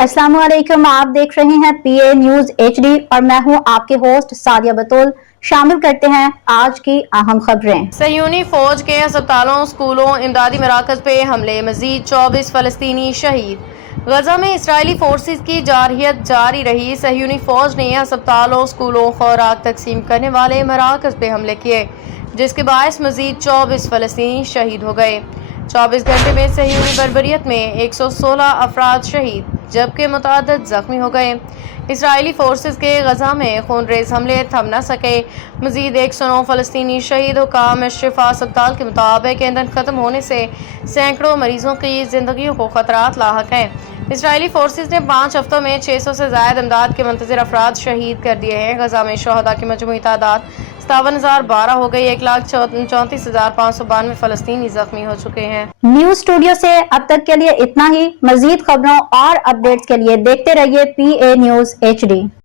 अस्सलाम वालेकुम, आप देख रहे हैं पीए न्यूज एचडी और मैं हूं आपके होस्ट सादिया बतूल। शामिल करते हैं आज की अहम खबरें। सह्यूनी फौज के अस्पतालों, स्कूलों, इमदादी मराकज पे हमले, मजीद 24 फलस्तीनी शहीद। गजा में इसराइली फोर्सेस की जारहियत जारी रही। सह्यूनी फौज ने अस्पतालों, स्कूलों, खुराक तकसीम करने वाले मराकज पे हमले किए, जिसके बायस मजीद 24 फलस्तीनी शहीद हो गए। 24 घंटे में सह्यूनी बर्बरियत में 116 अफराद शहीद जबकि मुतअद्दिद जख्मी हो गए। इसराइली फोर्सेस के गजा में खूनरेज हमले थम न सके, मजीद 109 फलस्तीनी शहीद। हुकाम शिफा अस्पताल के मुताबिक ईंधन खत्म होने से सैकड़ों मरीजों की जिंदगियों को खतरात लाहक हैं। इसराइली फोर्सेस ने 5 हफ्तों में 600 से ज्यादा इमदाद के मुंतज़िर अफराद शहीद कर दिए हैं। गजा में शहदा की मजमूई तादाद 57,012 हो गई। 1,34,592 फलस्तीनी जख्मी हो चुके हैं। न्यूज स्टूडियो से अब तक के लिए इतना ही। मजीद खबरों और अपडेट्स के लिए देखते रहिए पीए न्यूज एचडी।